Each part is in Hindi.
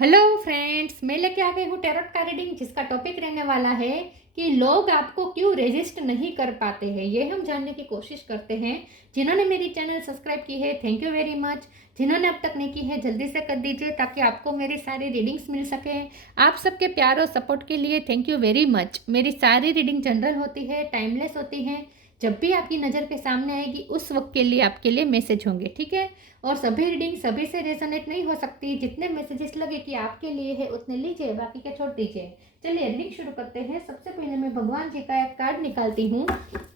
हेलो फ्रेंड्स, मैं लेके आ गई हूँ टैरोट का रीडिंग, जिसका टॉपिक रहने वाला है कि लोग आपको क्यों रेजिस्ट नहीं कर पाते हैं। ये हम जानने की कोशिश करते हैं। जिन्होंने मेरी चैनल सब्सक्राइब की है, थैंक यू वेरी मच। जिन्होंने अब तक नहीं की है, जल्दी से कर दीजिए ताकि आपको मेरी सारी रीडिंग्स मिल सके। आप सबके प्यार और सपोर्ट के लिए थैंक यू वेरी मच। मेरी सारी रीडिंग जनरल होती है, टाइमलेस होती है। जब भी आपकी नज़र के सामने आएगी उस वक्त के लिए आपके लिए मैसेज होंगे, ठीक है। और सभी रीडिंग सभी से रेजोनेट नहीं हो सकती। जितने मैसेजेस लगे कि आपके लिए है उतने लीजिए, बाकी के छोड़ दीजिए। चलिए रीडिंग शुरू करते हैं। सबसे पहले मैं भगवान जी का एक कार्ड निकालती हूँ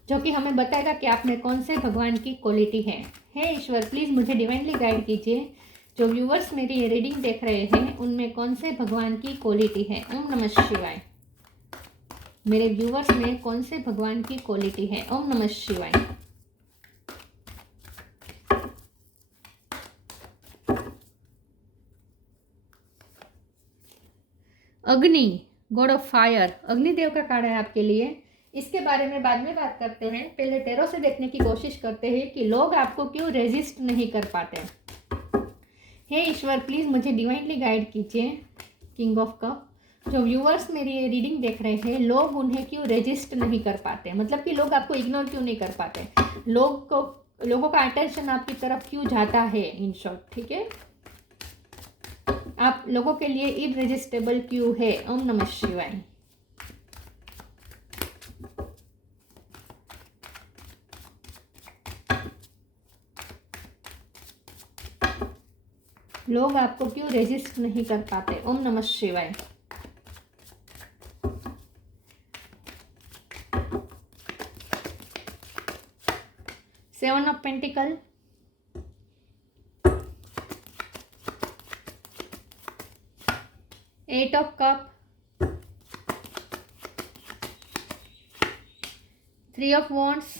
जो कि हमें बताएगा कि आप में कौन से भगवान की क्वालिटी है। हे ईश्वर, प्लीज़ मुझे डिवाइनली गाइड कीजिए। जो व्यूवर्स मेरी ये रीडिंग देख रहे हैं उनमें कौन से भगवान की क्वालिटी है। ओम नमः शिवाय। मेरे व्यूवर्स में कौन से भगवान की क्वालिटी है। ओम नमः शिवाय। अग्नि, गॉड ऑफ फायर, अग्निदेव का कार्ड है आपके लिए। इसके बारे में बाद में बात करते हैं। पहले टैरो से देखने की कोशिश करते हैं कि लोग आपको क्यों रेजिस्ट नहीं कर पाते। हे ईश्वर, प्लीज़ मुझे डिवाइनली गाइड कीजिए। King of cup. जो व्यूअर्स मेरी ये रीडिंग देख रहे हैं, लोग उन्हें क्यों रेजिस्ट नहीं कर पाते, मतलब कि लोग आपको इग्नोर क्यों नहीं कर पाते, लोगों का अटेंशन आपकी तरफ क्यों जाता है, इन शॉर्ट, ठीक है। आप लोगों के लिए इररेजिस्टेबल क्यों है। ओम नमः शिवाय। लोग आपको क्यों रेजिस्ट नहीं कर पाते। ओम नमः शिवाय। Seven of pentacle, eight of cup, three of wands,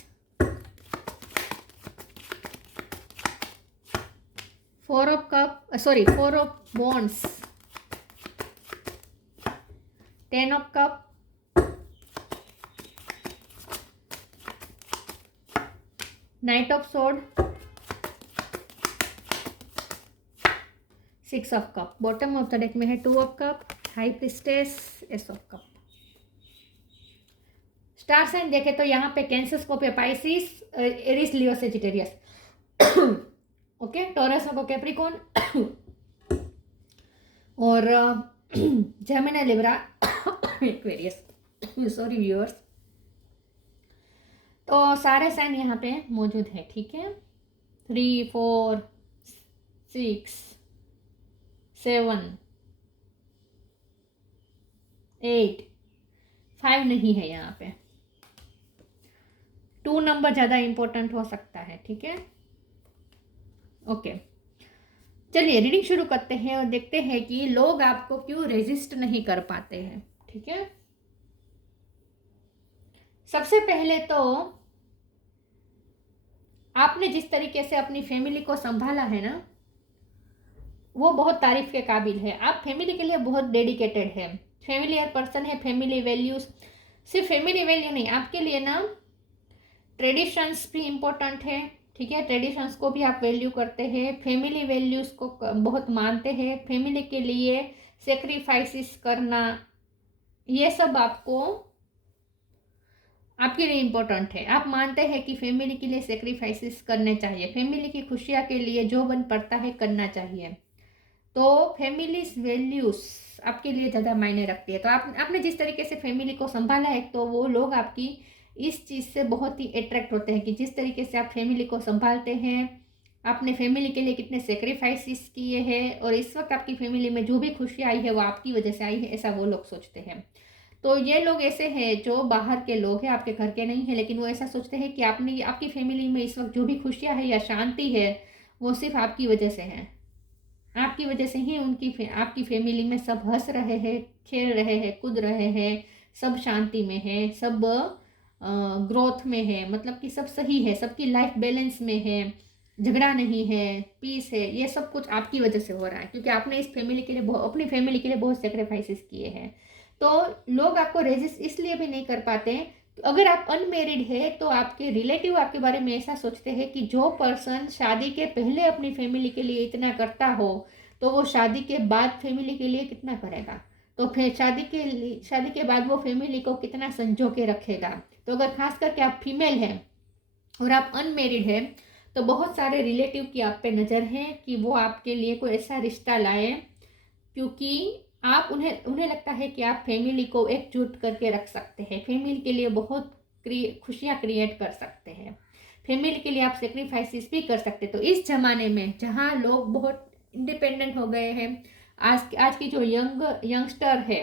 four of wands, ten of cup, knight of sword, six of cup. Bottom of the deck में है two of cup, high priestess, ace of cup. Star sign देखे तो यहाँ पे Cancer, Scorpio, Pisces, Aries, Leo, Sagittarius, okay, Taurus को कैप्रिकॉन और Gemini, Libra, Aquarius. Sorry viewers. तो सारे साइन यहाँ पे मौजूद है, ठीक है। 3, 4, 6, 7, 8, 5 नहीं है यहाँ पे। 2 नंबर ज़्यादा इंपॉर्टेंट हो सकता है, ठीक है। ओके, चलिए रीडिंग शुरू करते हैं और देखते हैं कि लोग आपको क्यों रेजिस्ट नहीं कर पाते हैं, ठीक है। सबसे पहले तो आपने जिस तरीके से अपनी फैमिली को संभाला है ना, वो बहुत तारीफ के काबिल है। आप फैमिली के लिए बहुत डेडिकेटेड है, फैमिलियर पर्सन है। फैमिली वैल्यूज, सिर्फ फैमिली वैल्यू नहीं, आपके लिए ना ट्रेडिशंस भी इम्पोर्टेंट है, ठीक है। ट्रेडिशंस को भी आप वैल्यू करते हैं, फैमिली वैल्यूज को बहुत मानते हैं। फैमिली के लिए सेक्रीफाइसेस करना, ये सब आपके लिए इम्पोर्टेंट है। आप मानते हैं कि फैमिली के लिए सेक्रीफाइसेस करने चाहिए, फैमिली की खुशियाँ के लिए जो बन पड़ता है करना चाहिए। तो फैमिली वैल्यूज आपके लिए ज़्यादा मायने रखती है। तो आपने जिस तरीके से फैमिली को संभाला है, तो वो लोग आपकी इस चीज़ से बहुत ही अट्रैक्ट होते हैं कि जिस तरीके से आप फैमिली को संभालते हैं, आपने फैमिली के लिए कितने सेक्रीफाइसेस किए हैं, और इस वक्त आपकी फैमिली में जो भी खुशी आई है वो आपकी वजह से आई है, ऐसा वो लोग सोचते हैं। तो ये लोग ऐसे हैं जो बाहर के लोग हैं, आपके घर के नहीं हैं, लेकिन वो ऐसा सोचते हैं कि आपकी फैमिली में इस वक्त जो भी खुशियाँ है या शांति है, वो सिर्फ आपकी वजह से है। आपकी वजह से ही आपकी फैमिली में सब हंस रहे हैं, खेल रहे हैं, कूद रहे हैं, सब शांति में है, सब ग्रोथ में है, मतलब कि सब सही है, सबकी लाइफ बैलेंस में है, झगड़ा नहीं है, पीस है। ये सब कुछ आपकी वजह से हो रहा है, क्योंकि आपने इस फैमिली के लिए अपनी फैमिली के लिए बहुत सेक्रीफाइसेस किए हैं। तो लोग आपको रेजिस्ट इसलिए भी नहीं कर पाते। तो अगर आप अनमेरिड है तो आपके रिलेटिव आपके बारे में ऐसा सोचते हैं कि जो पर्सन शादी के पहले अपनी फैमिली के लिए इतना करता हो, तो वो शादी के बाद फैमिली के लिए कितना करेगा, तो फिर शादी के बाद वो फैमिली को कितना संजो के रखेगा। तो अगर खास करके आप फीमेल हैं और आप अनमेरिड हैं तो बहुत सारे रिलेटिव की आप पे नज़र है कि वो आपके लिए कोई ऐसा रिश्ता लाए, क्योंकि आप उन्हें उन्हें लगता है कि आप फैमिली को एकजुट करके रख सकते हैं, फैमिली के लिए बहुत खुशियाँ क्रिएट कर सकते हैं, फैमिली के लिए आप सेक्रीफाइसेस भी कर सकते हैं। तो इस ज़माने में जहाँ लोग बहुत इंडिपेंडेंट हो गए हैं, आज की जो यंगस्टर है,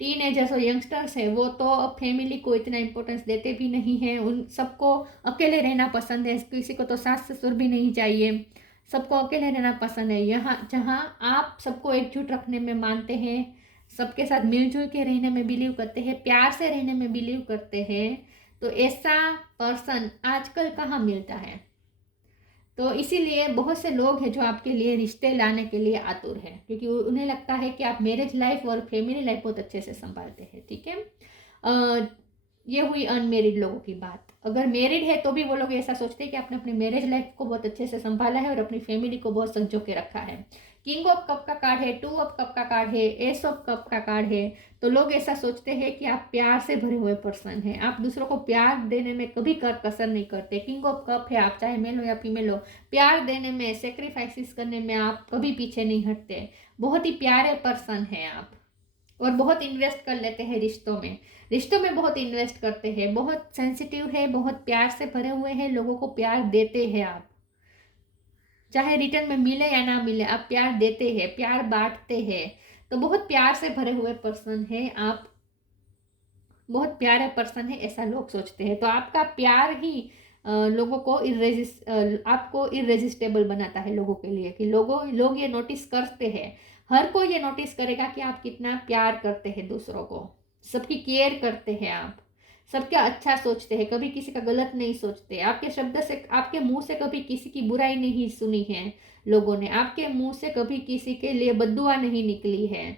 टीनेजर्स और यंगस्टर्स है, वो तो अब फैमिली को इतना इम्पोर्टेंस देते भी नहीं हैं, उन सबको अकेले रहना पसंद है, किसी को तो सास ससुर भी नहीं चाहिए, सबको अकेले रहना पसंद है। यहाँ जहाँ आप सबको एकजुट रखने में मानते हैं, सबके साथ मिलजुल के रहने में बिलीव करते हैं, प्यार से रहने में बिलीव करते हैं, तो ऐसा पर्सन आजकल कहाँ मिलता है। तो इसीलिए बहुत से लोग हैं जो आपके लिए रिश्ते लाने के लिए आतुर हैं, क्योंकि उन्हें लगता है कि आप मैरिज लाइफ और फैमिली लाइफ बहुत अच्छे से संभालते हैं। ठीक है, ये हुई अनमेरिड लोगों की बात। अगर मैरिड है तो भी वो लोग ऐसा सोचते हैं कि आपने अपनी मैरिज लाइफ को बहुत अच्छे से संभाला है और अपनी फैमिली को बहुत संजो के रखा है। किंग ऑफ कप का कार्ड है, 2 ऑफ कप का कार्ड है, एस ऑफ कप का कार्ड है। तो लोग ऐसा सोचते हैं कि आप प्यार से भरे हुए पर्सन हैं, आप दूसरों को प्यार देने में कभी कसर नहीं करते। किंग ऑफ कप है, आप चाहे मेल हो या फीमेल हो, प्यार देने में, सेक्रीफाइसेस करने में आप कभी पीछे नहीं हटते। बहुत ही प्यारे पर्सन हैं आप, और बहुत इन्वेस्ट कर लेते हैं रिश्तों में बहुत इन्वेस्ट करते हैं, बहुत सेंसिटिव है, बहुत प्यार से भरे हुए हैं, लोगों को प्यार देते हैं आप, चाहे रिटर्न में मिले या ना मिले, आप प्यार देते हैं, प्यार बांटते हैं। तो बहुत प्यार से भरे हुए पर्सन है आप, बहुत प्यारे पर्सन है, ऐसा लोग सोचते हैं। तो आपका प्यार ही लोगों को आपको इरेजिस्टेबल बनाता है लोगों के लिए, कि लोग ये नोटिस करते हैं, हर कोई ये नोटिस करेगा कि आप कितना प्यार करते हैं दूसरों को, सबकी केयर करते हैं आप, सबका अच्छा सोचते हैं, कभी किसी का गलत नहीं सोचते। आपके शब्द से, आपके मुंह से कभी किसी की बुराई नहीं सुनी है लोगों ने, आपके मुंह से कभी किसी के लिए बद्दुआ नहीं निकली है,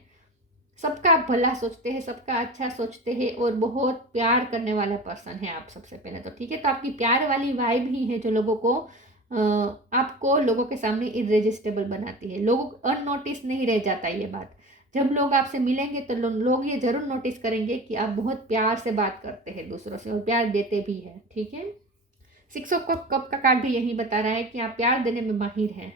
सबका भला सोचते हैं, सबका अच्छा सोचते हैं, और बहुत प्यार करने वाला पर्सन है आप सबसे पहले तो। ठीक है, तो आपकी प्यार वाली वाइब ही है जो लोगों को आपको लोगों के सामने इरेजिस्टेबल बनाती है। लोग अननोटिस नहीं रह जाता ये बात। जब लोग आपसे मिलेंगे तो लोग ये जरूर नोटिस करेंगे कि आप बहुत प्यार से बात करते हैं दूसरों से, और प्यार देते भी हैं। ठीक है, 6 ऑफ कप का कार्ड भी यही बता रहा है कि आप प्यार देने में माहिर हैं,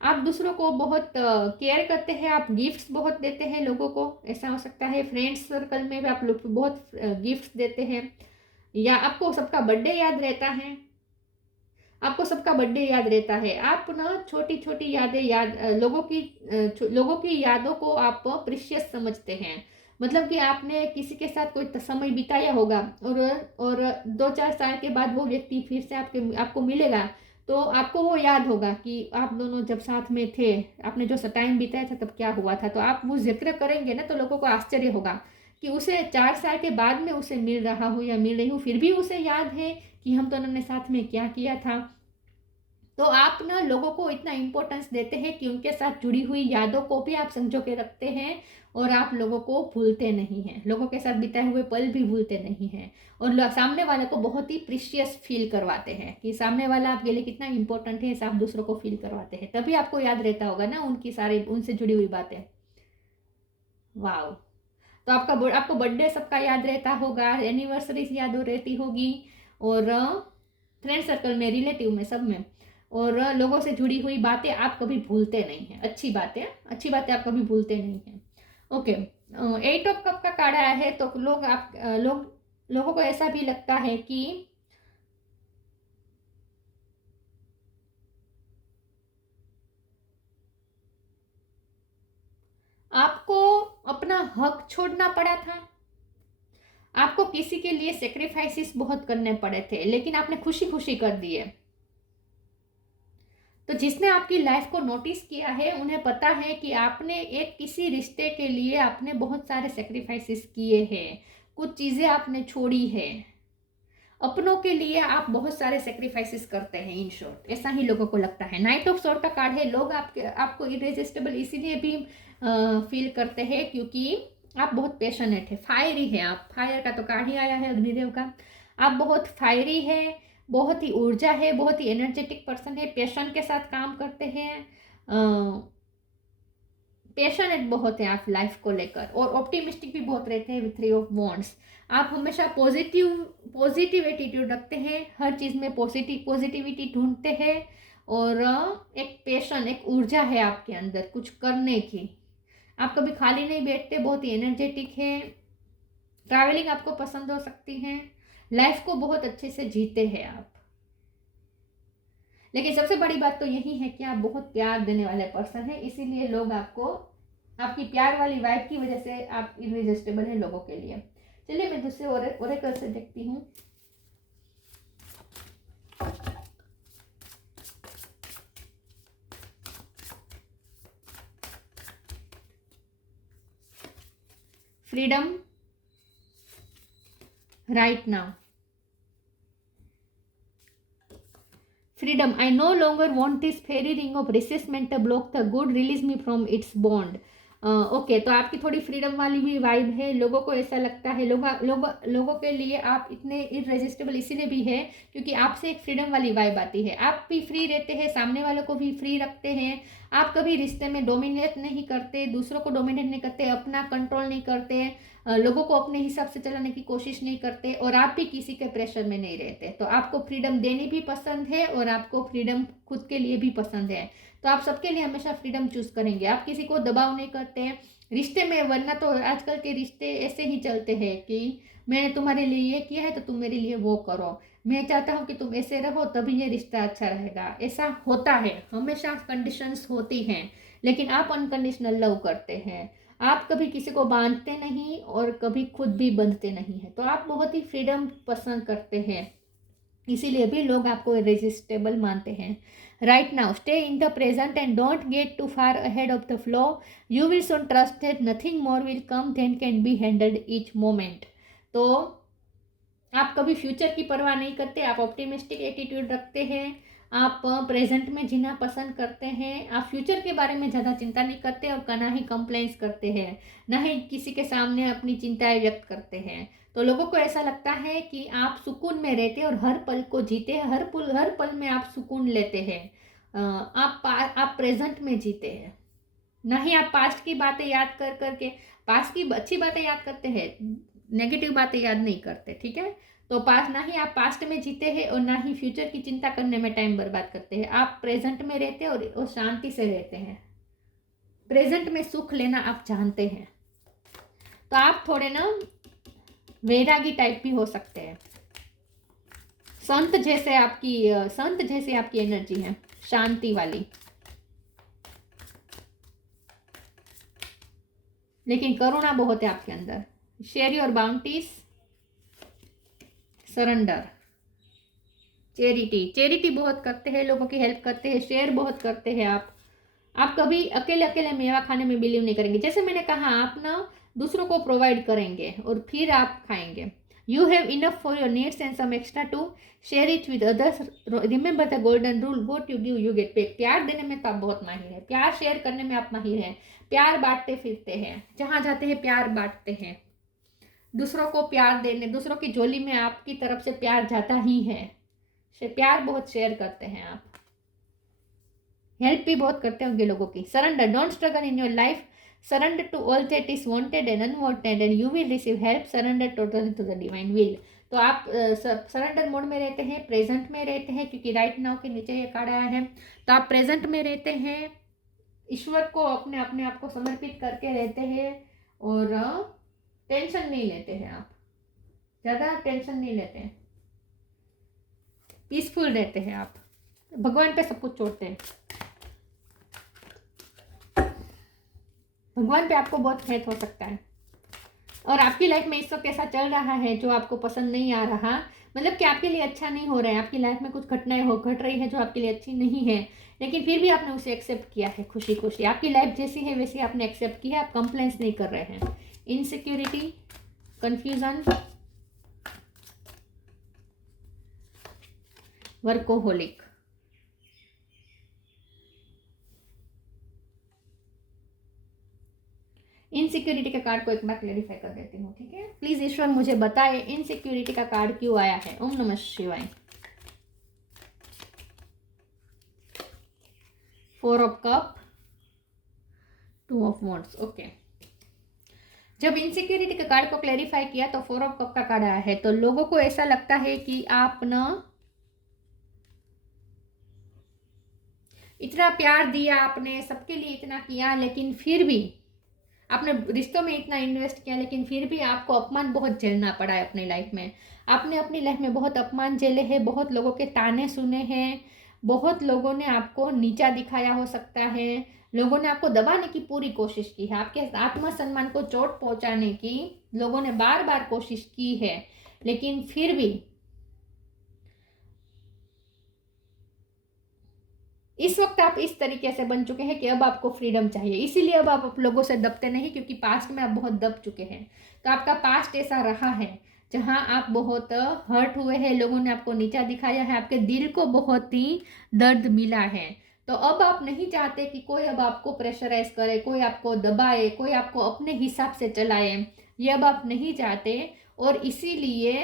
आप दूसरों को बहुत केयर करते हैं, आप गिफ्ट्स बहुत देते हैं लोगों को, ऐसा हो सकता है फ्रेंड्स सर्कल में भी आप लोग बहुत गिफ्ट्स देते हैं, या आपको सबका बर्थडे याद रहता है, आपको सबका बर्थडे याद रहता है। आप ना छोटी छोटी यादें लोगों की यादों को आप प्रीशियस समझते हैं, मतलब कि आपने किसी के साथ कोई समय बिताया होगा, और 2-4 साल के बाद वो व्यक्ति फिर से आपको मिलेगा, तो आपको वो याद होगा कि आप दोनों जब साथ में थे, आपने जो टाइम बिताया था तब क्या हुआ था। तो आप वो जिक्र करेंगे ना, तो लोगों को आश्चर्य होगा कि उसे 4 साल के बाद में उसे मिल रहा हूँ या मिल रही हूँ, फिर भी उसे याद है कि हम दोनों ने साथ में क्या किया था। तो आप ना लोगों को इतना इम्पोर्टेंस देते हैं कि उनके साथ जुड़ी हुई यादों को भी आप संजो के रखते हैं, और आप लोगों को भूलते नहीं हैं, लोगों के साथ बिताए हुए पल भी भूलते नहीं हैं, और सामने वाले को बहुत ही प्रीशियस फील करवाते हैं कि सामने वाला आपके लिए कितना इंपॉर्टेंट है, ऐसा आप दूसरों को फील करवाते हैं, तभी आपको याद रहता होगा ना उनसे जुड़ी हुई बातें। वाह, तो आपको बर्थडे सबका याद रहता होगा, एनिवर्सरीज याद रहती होगी, और फ्रेंड सर्कल में, रिलेटिव में, सब में, और लोगों से जुड़ी हुई बातें आप कभी भूलते नहीं हैं, अच्छी बातें आप कभी भूलते नहीं हैं। ओके, 8 ऑफ कप का कार्ड आया है, तो लोगों को ऐसा भी लगता है कि आपको अपना हक छोड़ना पड़ा था, आपको किसी के लिए सेक्रीफाइसेस बहुत करने पड़े थे, लेकिन आपने खुशी खुशी कर दिए। तो जिसने आपकी लाइफ को नोटिस किया है उन्हें पता है कि आपने किसी रिश्ते के लिए आपने बहुत सारे सेक्रीफाइसेस किए हैं, कुछ चीज़ें आपने छोड़ी है, अपनों के लिए आप बहुत सारे सेक्रीफाइसेस करते हैं। इन शॉर्ट ऐसा ही लोगों को लगता है। नाइट ऑफ स्वॉर्ड का कार्ड है, लोग आपको इरेजिस्टेबल इसीलिए भी फील करते हैं क्योंकि आप बहुत पैशनेट है, फायरी है। आप फायर का तो कार्ड ही आया है, अग्निदेव का। आप बहुत फायरी है, बहुत ही ऊर्जा है, बहुत ही एनर्जेटिक पर्सन है, पैशन के साथ काम करते हैं, पैशनेट बहुत है आप लाइफ को लेकर, और ऑप्टिमिस्टिक भी बहुत रहते हैं विथ 3 ऑफ वॉन्ड्स। आप हमेशा पॉजिटिव एटीट्यूड रखते हैं, हर चीज़ में पॉजिटिविटी ढूंढते हैं, और एक पैशन, एक ऊर्जा है आपके अंदर कुछ करने की। आप कभी खाली नहीं बैठते, बहुत ही एनर्जेटिक है। ट्रैवलिंग आपको पसंद हो सकती है, लाइफ को बहुत अच्छे से जीते हैं आप। लेकिन सबसे बड़ी बात तो यही है कि आप बहुत प्यार देने वाले पर्सन हैं, इसीलिए लोग आपको, आपकी प्यार वाली वाइब की वजह से आप इररेजिस्टेबल हैं लोगों के लिए। चलिए मैं दूसरे ओरेकल से देखती हूँ। Freedom right now. Freedom, I no longer want this fairy ring of resistment to block the good, release me from its bond. Okay, तो आपकी थोड़ी फ्रीडम वाली भी वाइब है। लोगों को ऐसा लगता है, लोगों के लिए आप इतने इररेजिस्टेबल इसीलिए भी है क्योंकि आपसे एक फ्रीडम वाली वाइब आती है। आप भी फ्री रहते हैं, सामने वालों को भी फ्री रखते हैं। आप कभी रिश्ते में डोमिनेट नहीं करते, दूसरों को डोमिनेट नहीं करते, अपना कंट्रोल नहीं करते, लोगों को अपने हिसाब से चलाने की कोशिश नहीं करते, और आप भी किसी के प्रेशर में नहीं रहते। तो आपको फ्रीडम देनी भी पसंद है और आपको फ्रीडम खुद के लिए भी पसंद है। तो आप सबके लिए हमेशा फ्रीडम चूज करेंगे। आप किसी को दबाव नहीं करते हैं रिश्ते में, वरना तो आजकल के रिश्ते ऐसे ही चलते हैं कि मैंने तुम्हारे लिए ये किया है तो तुम मेरे लिए वो करो, मैं चाहता हूँ कि तुम ऐसे रहो तभी ये रिश्ता अच्छा रहेगा। ऐसा होता है, हमेशा कंडीशंस होती हैं, लेकिन आप अनकंडीशनल लव करते हैं। आप कभी किसी को बांधते नहीं और कभी खुद भी बंधते नहीं है। तो आप बहुत ही फ्रीडम पसंद करते हैं, इसीलिए भी लोग आपको इरेजिस्टेबल मानते हैं। Right now stay in the present and don't get too far ahead of the flow. You will soon trust that nothing more will come than can be handled each moment. तो आप कभी फ्यूचर की परवाह नहीं करते, आप ऑप्टिमिस्टिक एटीट्यूड रखते हैं, आप प्रेजेंट में जीना पसंद करते हैं, आप फ्यूचर के बारे में ज़्यादा चिंता नहीं करते और ना ही कंप्लेंट्स करते हैं, ना ही किसी के सामने अपनी चिंताएं व्यक्त करते हैं। तो लोगों को ऐसा लगता है कि आप सुकून में रहते हैं और हर पल को जीते हैं, हर पल में आप सुकून लेते हैं। आप प्रेजेंट में जीते हैं, ना ही आप पास्ट की बातें याद कर करके, पास्ट की अच्छी बातें याद करते हैं, नेगेटिव बातें याद नहीं करते। ठीक है, तो पास्ट, ना ही आप पास्ट में जीते हैं और ना ही फ्यूचर की चिंता करने में टाइम बर्बाद करते हैं। आप प्रेजेंट में रहते हैं और शांति से रहते हैं। प्रेजेंट में सुख लेना आप जानते हैं। तो आप थोड़े ना वैरागी टाइप भी हो सकते हैं। संत जैसे आपकी एनर्जी है, शांति वाली, लेकिन करुणा बहुत है आपके अंदर। Share your bounties, surrender, charity बहुत करते हैं, लोगों की हेल्प करते हैं, शेयर बहुत करते हैं। आप कभी अकेले मेवा खाने में बिलीव नहीं करेंगे। जैसे मैंने कहा, आप ना दूसरों को प्रोवाइड करेंगे और फिर आप खाएंगे। You have enough for your needs and some extra to share it with others. Remember the golden rule, what you give you get back. प्यार देने में तो आप बहुत माहिर है, प्यार शेयर करने में आप माहिर हैं, प्यार बांटते फिरते हैं, जहाँ जाते हैं प्यार बांटते हैं, दूसरों को प्यार देने, दूसरों की झोली में आपकी तरफ से प्यार जाता ही है। प्यार बहुत शेयर करते हैं आप, हेल्प भी बहुत करते होंगे लोगों की। Surrender, don't struggle in your life, surrender to all that is wanted and unwanted and you will receive help. Surrender totally to the divine will. तो आप सरेंडर मोड में रहते हैं, प्रेजेंट में रहते हैं, क्योंकि राइट नाउ के नीचे ये कार्ड आया है। तो आप प्रेजेंट में रहते हैं, ईश्वर को अपने आप को समर्पित करके रहते हैं, और टेंशन नहीं लेते हैं, आप ज़्यादा टेंशन नहीं लेते हैं, पीसफुल रहते हैं आप, भगवान पे सब कुछ छोड़ते हैं। भगवान पे आपको बहुत फेथ हो सकता है। और आपकी लाइफ में इस वक्त ऐसा चल रहा है जो आपको पसंद नहीं आ रहा, मतलब कि आपके लिए अच्छा नहीं हो रहा है, आपकी लाइफ में कुछ घटनाएं घट रही है जो आपके लिए अच्छी नहीं है, लेकिन फिर भी आपने उसे एक्सेप्ट किया है खुशी खुशी। आपकी लाइफ जैसी है वैसी आपने एक्सेप्ट किया, आप कंप्लेंट्स नहीं कर रहे हैं। Insecurity, confusion, workaholic. इनसिक्योरिटी का कार्ड को एक बार क्लेरिफाई कर देती हूँ, ठीक है। प्लीज ईश्वर मुझे बताए इनसिक्योरिटी का कार्ड क्यों आया है। ओम नमः शिवाय। 4 of cup, two of wands, okay. जब इनसिक्योरिटी के कार्ड को क्लैरिफाई किया तो फोर ऑफ कप का कार्ड आया है। तो लोगों को ऐसा लगता है कि आप ना इतना प्यार दिया, आपने सबके लिए इतना किया, लेकिन फिर भी आपने रिश्तों में इतना इन्वेस्ट किया, लेकिन फिर भी आपको अपमान बहुत झेलना पड़ा है अपनी लाइफ में। आपने अपनी लाइफ में बहुत अपमान झेले हैं, बहुत लोगों के ताने सुने हैं, बहुत लोगों ने आपको नीचा दिखाया हो सकता है, लोगों ने आपको दबाने की पूरी कोशिश की है, आपके आत्मसम्मान को चोट पहुंचाने की लोगों ने बार बार कोशिश की है, लेकिन फिर भी इस वक्त आप इस तरीके से बन चुके हैं कि अब आपको फ्रीडम चाहिए। इसीलिए अब आप लोगों से दबते नहीं, क्योंकि पास्ट में आप बहुत दब चुके हैं। तो आपका पास्ट ऐसा रहा है जहां आप बहुत हर्ट हुए हैं, लोगों ने आपको नीचा दिखाया है, आपके दिल को बहुत ही दर्द मिला है। तो अब आप नहीं चाहते कि कोई अब आपको प्रेशराइज करे, कोई आपको दबाए, कोई आपको अपने हिसाब से चलाए, ये अब आप नहीं चाहते। और इसीलिए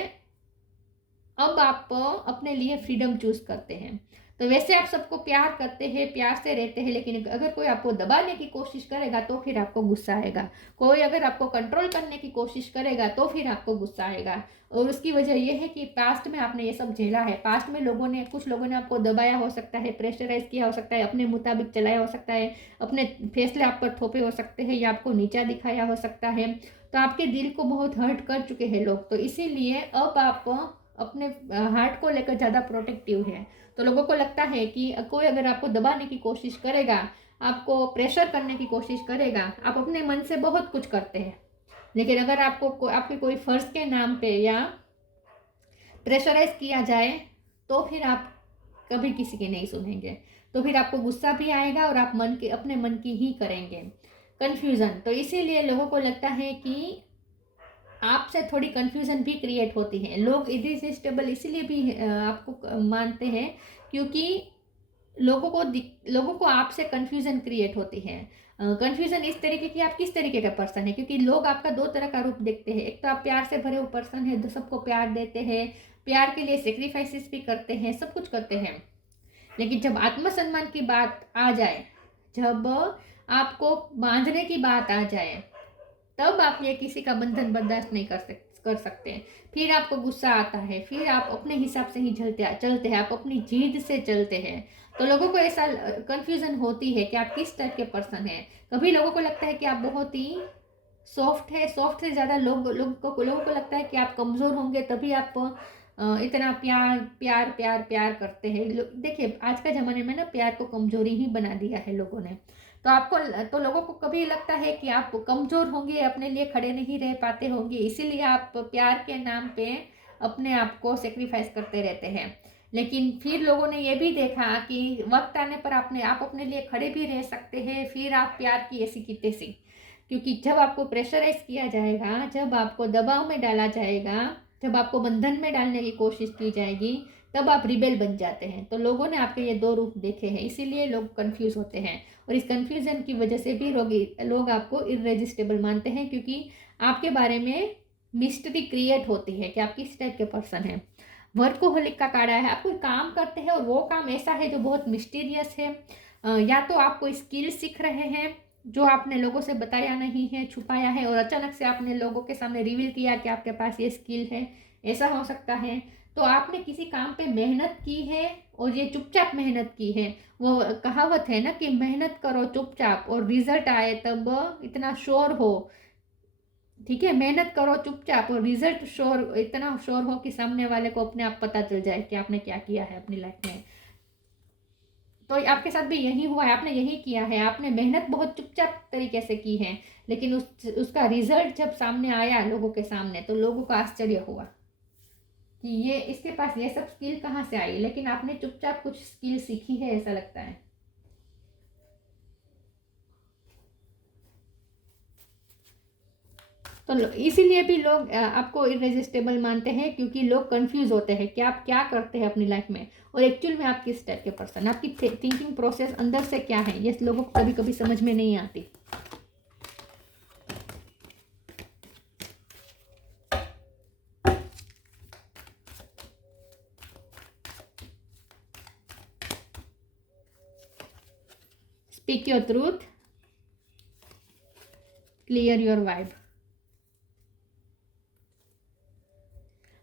अब आप अपने लिए फ्रीडम चूज करते हैं। तो वैसे आप सबको प्यार करते हैं, प्यार से रहते हैं, लेकिन अगर कोई आपको दबाने की कोशिश करेगा तो फिर आपको गुस्सा आएगा। कोई अगर आपको कंट्रोल करने की कोशिश करेगा तो फिर आपको गुस्सा आएगा। और उसकी वजह यह है कि पास्ट में आपने ये सब झेला है। पास्ट में कुछ लोगों ने आपको दबाया हो सकता है, प्रेशराइज किया हो सकता है, अपने मुताबिक चलाया हो सकता है, अपने फैसले आप पर थोपे हो सकते हैं, या आपको नीचा दिखाया हो सकता है। तो आपके दिल को बहुत हर्ट कर चुके हैं लोग। तो इसीलिए अब आप अपने हार्ट को लेकर ज़्यादा प्रोटेक्टिव है। तो लोगों को लगता है कि कोई अगर आपको दबाने की कोशिश करेगा, आपको प्रेशर करने की कोशिश करेगा, आप अपने मन से बहुत कुछ करते हैं, लेकिन अगर आपको आपके कोई फर्ज के नाम पे या प्रेशराइज किया जाए तो फिर आप कभी किसी की नहीं सुनेंगे। तो फिर आपको गुस्सा भी आएगा और आप अपने मन की ही करेंगे। कंफ्यूजन, तो इसीलिए लोगों को लगता है कि आपसे थोड़ी कंफ्यूजन भी क्रिएट होती है। लोग इरिसिस्टेबल इसीलिए भी आपको मानते हैं क्योंकि लोगों को आपसे कंफ्यूजन क्रिएट होती है। कंफ्यूजन इस तरीके की आप किस तरीके का पर्सन है, क्योंकि लोग आपका दो तरह का रूप देखते हैं। एक तो आप प्यार से भरे हुए पर्सन है, सबको प्यार देते हैं, प्यार के लिए सेक्रीफाइसेस भी करते हैं, सब कुछ करते हैं। लेकिन जब आत्मसम्मान की बात आ जाए, जब आपको बांधने की बात आ जाए, तब आप ये किसी का बंधन बर्दाश्त नहीं कर सकते। फिर आपको गुस्सा आता है, फिर आप अपने हिसाब से ही चलते हैं, आप अपनी जिद से चलते हैं। तो लोगों को ऐसा कंफ्यूजन होती है कि आप किस टाइप के पर्सन हैं। कभी लोगों को लगता है कि आप बहुत ही सॉफ्ट है, सॉफ्ट से ज़्यादा लोगों को लगता है कि आप कमज़ोर होंगे, तभी आप इतना प्यार प्यार प्यार प्यार करते हैं। देखिए आज के ज़माने में ना प्यार को कमज़ोरी ही बना दिया है लोगों ने। तो लोगों को कभी लगता है कि आप कमज़ोर होंगे, अपने लिए खड़े नहीं रह पाते होंगे, इसीलिए आप प्यार के नाम पे अपने आप को सेक्रीफाइस करते रहते हैं। लेकिन फिर लोगों ने ये भी देखा कि वक्त आने पर आप अपने लिए खड़े भी रह सकते हैं, फिर आप प्यार की ऐसी की तैसी। क्योंकि जब आपको प्रेशराइज किया जाएगा, जब आपको दबाव में डाला जाएगा, जब आपको बंधन में डालने की कोशिश की जाएगी, तब आप रिबेल बन जाते हैं। तो लोगों ने आपके ये दो रूप देखे हैं, इसीलिए लोग कंफ्यूज होते हैं। और इस कंफ्यूजन की वजह से भी लोग आपको इररेजिस्टेबल मानते हैं, क्योंकि आपके बारे में मिस्ट्री क्रिएट होती है कि आप किस टाइप के पर्सन हैं। वर्कोहोलिक का कार्ड आया है। आप कोई काम करते हैं और वो काम ऐसा है जो बहुत मिस्टीरियस है, या तो आप कोई स्किल सीख रहे हैं जो आपने लोगों से बताया नहीं है, छुपाया है, और अचानक से आपने लोगों के सामने रिवील किया कि आपके पास ये स्किल है, ऐसा हो सकता है। तो आपने किसी काम पे मेहनत की है और ये चुपचाप मेहनत की है। वो कहावत है ना कि मेहनत करो चुपचाप और रिजल्ट आए तब इतना श्योर हो। ठीक है, मेहनत करो चुपचाप और रिजल्ट इतना श्योर हो कि सामने वाले को अपने आप पता चल जाए कि आपने क्या किया है अपनी लाइफ में। तो आपके साथ भी यही हुआ है, आपने यही किया है, आपने मेहनत बहुत चुपचाप तरीके से की है, लेकिन उसका रिजल्ट जब सामने आया लोगों के सामने, तो लोगों को आश्चर्य हुआ कि ये इसके पास ये सब स्किल कहाँ से आई, लेकिन आपने चुपचाप कुछ स्किल सीखी है, ऐसा लगता है। तो इसीलिए भी लोग आपको इररेजिस्टेबल मानते हैं, क्योंकि लोग कंफ्यूज होते हैं कि आप क्या करते हैं अपनी लाइफ में और एक्चुअल में आप किस टाइप के पर्सन, आपकी थिंकिंग प्रोसेस अंदर से क्या है, ये लोगों को कभी कभी समझ में नहीं आती। Speak your truth, clear your vibe.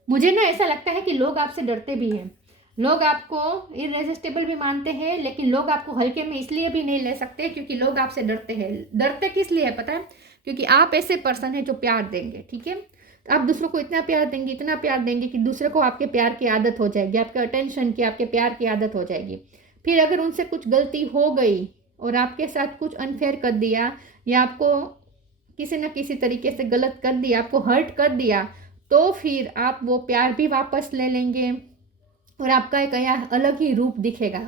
मुझे ना ऐसा लगता है कि लोग आपसे डरते भी हैं, लोग आपको इररेजिस्टेबल भी मानते हैं, लेकिन लोग आपको हल्के में इसलिए भी नहीं ले सकते क्योंकि लोग आपसे डरते हैं। डरते किस लिए है पता है? क्योंकि आप ऐसे पर्सन हैं जो प्यार देंगे, ठीक है? तो आप दूसरों को इतना प्यार देंगे, इतना प्यार देंगे कि दूसरे को आपके प्यार की आदत हो जाएगी, आपके अटेंशन की, आपके प्यार की आदत हो जाएगी। फिर अगर उनसे कुछ गलती हो गई और आपके साथ कुछ अनफेयर कर दिया या आपको किसी न किसी तरीके से गलत कर दिया, आपको हर्ट कर दिया, तो फिर आप वो प्यार भी वापस ले लेंगे और आपका एक अलग ही रूप दिखेगा।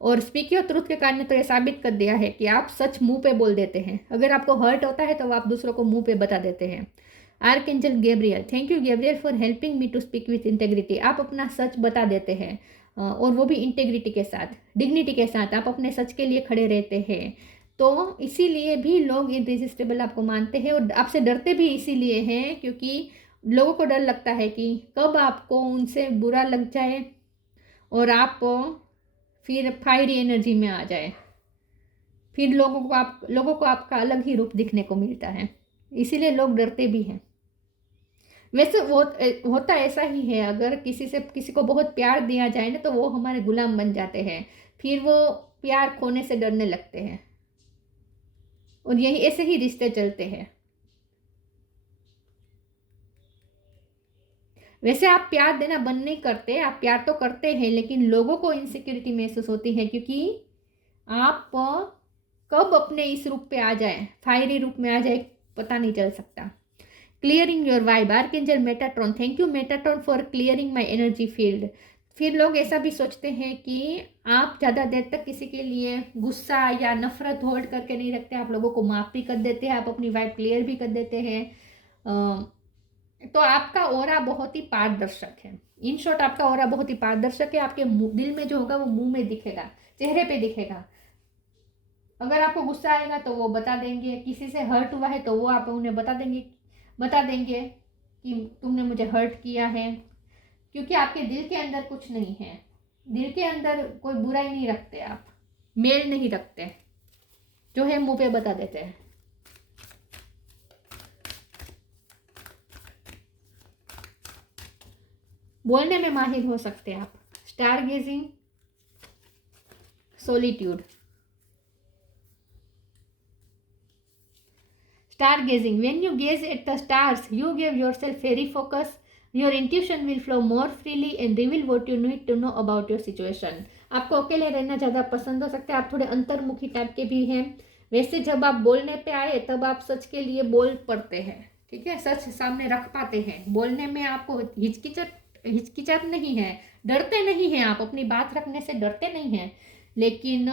और स्पीक योर ट्रूथ के कारण ने तो ये साबित कर दिया है कि आप सच मुंह पे बोल देते हैं। अगर आपको हर्ट होता है तो आप दूसरों को मुंह पे बता देते हैं। Archangel Gabriel, thank you Gabriel for helping me to speak with integrity. आप अपना सच बता देते हैं और वो भी इंटेग्रिटी के साथ, डिग्निटी के साथ। आप अपने सच के लिए खड़े रहते हैं, तो इसीलिए भी लोग इररेजिस्टेबल आपको मानते हैं और आपसे डरते भी इसीलिए हैं क्योंकि लोगों को डर लगता है कि कब आपको उनसे बुरा लग जाए और आप फिर फायरी एनर्जी में आ जाए, फिर लोगों को आपका अलग ही रूप दिखने को मिलता है, इसीलिए लोग डरते भी हैं। वैसे वो होता ऐसा ही है, अगर किसी को बहुत प्यार दिया जाए ना तो वो हमारे गुलाम बन जाते हैं, फिर वो प्यार खोने से डरने लगते हैं और यही ऐसे ही रिश्ते चलते हैं। वैसे आप प्यार देना बंद नहीं करते, आप प्यार तो करते हैं, लेकिन लोगों को इनसिक्योरिटी महसूस होती है क्योंकि आप कब अपने इस रूप पे आ जाए, फायरी रूप में आ जाए, पता नहीं चल सकता। Clearing your vibe, archangel Metatron, thank you Metatron for clearing my energy field. फिर लोग ऐसा भी सोचते हैं कि आप ज़्यादा देर तक किसी के लिए गुस्सा या नफरत होल्ड करके नहीं रखते, आप लोगों को माफ़ भी कर देते हैं, आप अपनी वाइब क्लियर भी कर देते हैं। तो आपका ऑरा बहुत ही पारदर्शक है। इन शॉर्ट आपका ऑरा बहुत ही पारदर्शक है। आपके दिल में जो होगा वो मुंह में दिखेगा, चेहरे पे दिखेगा। अगर आपको गुस्सा आएगा तो वो बता देंगे, किसी से हर्ट हुआ है तो वो आप उन्हें बता देंगे कि तुमने मुझे हर्ट किया है, क्योंकि आपके दिल के अंदर कुछ नहीं है। दिल के अंदर कोई बुराई नहीं रखते, आप मेल नहीं रखते, जो है मुंह पे बता देते हैं। बोलने में माहिर हो सकते हैं आप। Star gazing, solitude, star gazing, when you gaze at the stars you give yourself very focus, your intuition will flow more freely and reveal what you need to know about your situation. आपको अकेले रहना ज़्यादा पसंद हो सकता है, आप थोड़े अंतर्मुखी टाइप के भी हैं। वैसे जब आप बोलने पे आए तब आप सच के लिए बोल पड़ते हैं, ठीक है, सच सामने रख पाते हैं। बोलने में आपको हिचकिचाहट नहीं है, डरते नहीं हैं, आप अपनी बात रखने से डरते नहीं हैं, लेकिन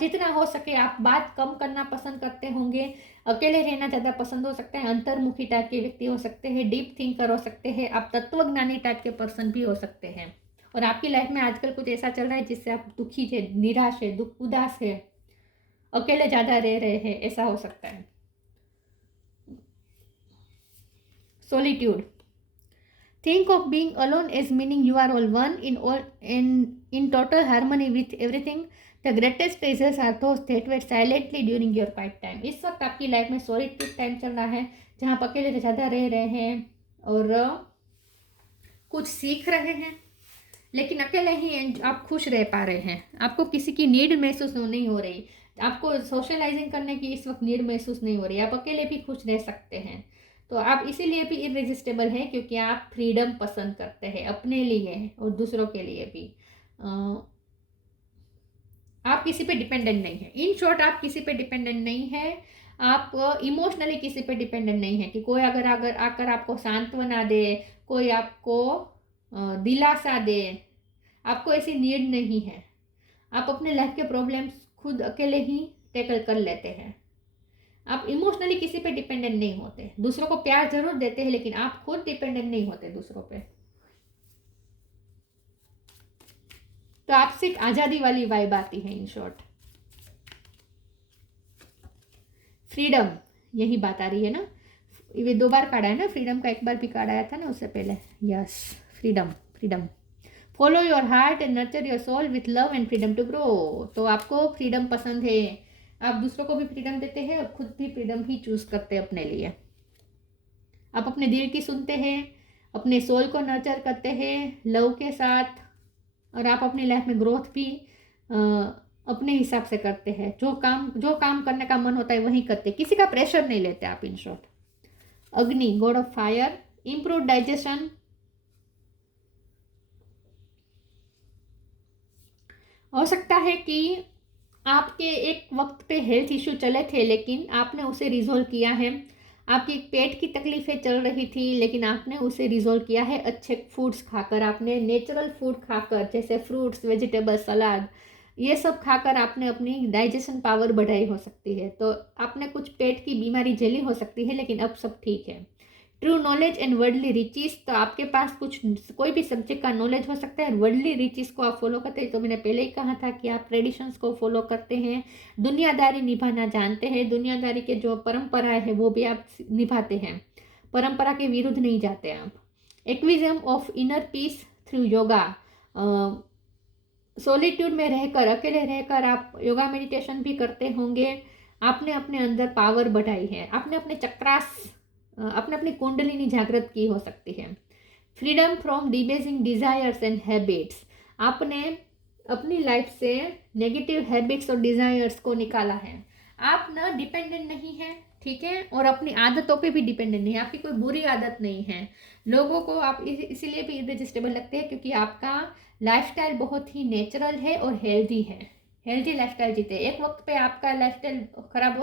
जितना हो सके आप बात कम करना पसंद करते होंगे। अकेले रहना ज़्यादा पसंद हो सकता है, अंतर्मुखी टाइप के व्यक्ति हो सकते हैं, डीप थिंकर हो सकते हैं, आप तत्वज्ञानी टाइप के पर्सन भी हो सकते हैं। और आपकी लाइफ में आजकल कुछ ऐसा चल रहा है जिससे आप दुखी थे, निराश है, उदास है, अकेले ज़्यादा रह रहे हैं, ऐसा हो सकता है। Solitude, think of being alone as meaning you are all one in total harmony with everything. The greatest treasures are those that were silently during your quiet time. इस वक्त आपकी लाइफ में सॉलिट्यूड टाइम चल रहा है, जहाँ आप अकेले ज़्यादा रह रहे हैं और कुछ सीख रहे हैं, लेकिन अकेले ही आप खुश रह पा रहे हैं। आपको किसी की नीड महसूस नहीं हो रही, आपको सोशलाइजिंग करने की इस वक्त नीड महसूस नहीं हो रही, आप अकेले भी खुश रह सकते हैं। तो आप इसीलिए भी इररेजिस्टेबल हैं क्योंकि आप फ्रीडम पसंद करते हैं, अपने लिए और दूसरों के लिए भी। आप किसी पे डिपेंडेंट नहीं है। इन शॉर्ट आप किसी पे डिपेंडेंट नहीं है, आप इमोशनली किसी पे डिपेंडेंट नहीं है कि कोई अगर आकर आपको सांत्वना दे, कोई आपको दिलासा दे, आपको ऐसी नीड नहीं है। आप अपने लाइफ के प्रॉब्लम्स खुद अकेले ही टैकल कर लेते हैं। आप इमोशनली किसी पे डिपेंडेंट नहीं होते, दूसरों को प्यार जरूर देते हैं लेकिन आप खुद डिपेंडेंट नहीं होते दूसरों पे। तो आपसे एक आज़ादी वाली वाइब आती है। इन शॉर्ट फ्रीडम, यही बात आ रही है ना। ये 2 बार कार्ड आया ना, फ्रीडम का 1 बार भी कार्ड आया था ना उससे पहले। Yes, freedom, freedom. Follow your heart and nurture your soul with love and freedom to grow. तो आपको फ्रीडम पसंद है, आप दूसरों को भी फ्रीडम देते हैं और खुद भी फ्रीडम ही चूज करते हैं अपने लिए। आप अपने दिल की सुनते हैं, अपने सोल को नर्चर करते हैं लव के साथ, और आप अपनी लाइफ में ग्रोथ भी अपने हिसाब से करते हैं। जो काम करने का मन होता है वही करते, किसी का प्रेशर नहीं लेते आप, इन शॉर्ट। अग्नि, God of fire, improve digestion. हो सकता है कि आपके एक वक्त पे हेल्थ इश्यू चले थे, लेकिन आपने उसे रिजोल्व किया है। आपकी पेट की तकलीफें चल रही थी, लेकिन आपने उसे रिजोल्व किया है अच्छे फूड्स खाकर। आपने नेचुरल फूड खाकर, जैसे फ्रूट्स, वेजिटेबल, सलाद, ये सब खाकर आपने अपनी डाइजेशन पावर बढ़ाई हो सकती है। तो आपने कुछ पेट की बीमारी झेली हो सकती है, लेकिन अब सब ठीक है। True knowledge and worldly reaches, तो आपके पास कोई भी सब्जेक्ट का नॉलेज हो सकता है। वर्ल्डली रिचीज को आप फॉलो करते हैं, तो मैंने पहले ही कहा था कि आप ट्रेडिशंस को फॉलो करते हैं, दुनियादारी निभाना जानते हैं, दुनियादारी के जो परंपराएं हैं वो भी आप निभाते हैं, परंपरा के विरुद्ध नहीं जाते आप। Acquisition of inner peace through yoga, solitude में रहकर, अकेले रहकर आप योगा मेडिटेशन भी करते होंगे। आपने अपने अंदर पावर बढ़ाई है, आपने अपने चक्रास, आपने अपनी कुंडलिनी जागृत की हो सकती है। Freedom from debasing desires and habits, आपने अपनी लाइफ से नेगेटिव हैबिट्स और डिजायर्स को निकाला है। आप ना डिपेंडेंट नहीं है, ठीक है, और अपनी आदतों पे भी डिपेंडेंट नहीं है। आपकी कोई बुरी आदत नहीं है। लोगों को आप इसीलिए भी इररेजिस्टिबल लगते हैं क्योंकि आपका लाइफस्टाइल बहुत ही नेचुरल है और हेल्दी है। हेल्दी लाइफस्टाइल जीते। एक वक्त पे आपका लाइफस्टाइल खराब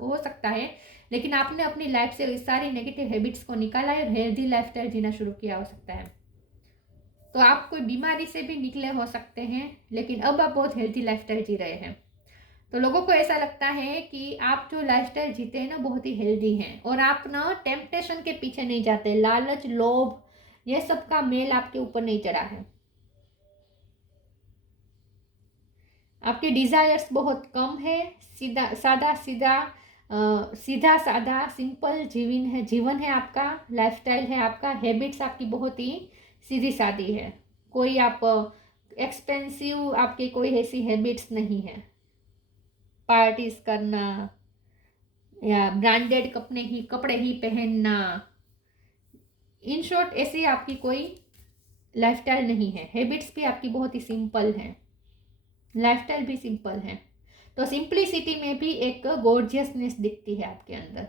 हो सकता है, लेकिन आपने अपनी लाइफ से इस सारी नेगेटिव हैबिट्स को निकाला है और हेल्दी लाइफस्टाइल जीना शुरू किया हो सकता है। तो आप कोई बीमारी से भी निकले हो सकते हैं, लेकिन अब आप बहुत हेल्दी लाइफस्टाइल जी रहे हैं। तो लोगों को ऐसा लगता है कि आप जो लाइफस्टाइल जीते हैं ना बहुत ही हेल्दी हैं, और आप ना टेम्पटेशन के पीछे नहीं जाते। लालच, लोभ, ये सब का मेल आपके ऊपर नहीं चढ़ा है। आपके डिजायर्स बहुत कम है। सीधा साधा सिंपल जीवन है आपका, लाइफस्टाइल है आपका, हैबिट्स आपकी बहुत ही सीधी सादी है। कोई आप एक्सपेंसिव, आपकी कोई ऐसी हैबिट्स नहीं है, पार्टीज करना या ब्रांडेड कपड़े ही पहनना। इन शॉर्ट ऐसी आपकी कोई लाइफस्टाइल नहीं है। हैबिट्स भी आपकी बहुत ही सिंपल है, लाइफस्टाइल भी सिंपल है। तो सिंप्लिसिटी में भी एक गॉर्जियसनेस दिखती है आपके अंदर,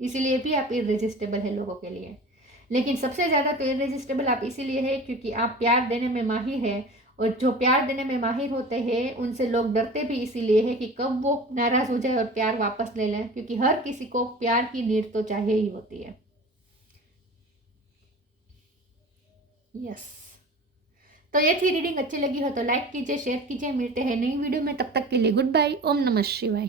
इसीलिए भी आप इररेजिस्टेबल है लोगों के लिए। लेकिन सबसे ज़्यादा तो इररेजिस्टेबल आप इसीलिए है क्योंकि आप प्यार देने में माहिर है, और जो प्यार देने में माहिर होते हैं उनसे लोग डरते भी इसीलिए है कि कब वो नाराज़ हो जाए और प्यार वापस ले लें, क्योंकि हर किसी को प्यार की नीड तो चाहिए ही होती है। यस, तो ये थी रीडिंग। अच्छी लगी हो तो लाइक कीजिए, शेयर कीजिए। मिलते हैं नई वीडियो में, तब तक के लिए गुड बाय। ओम नमः शिवाय।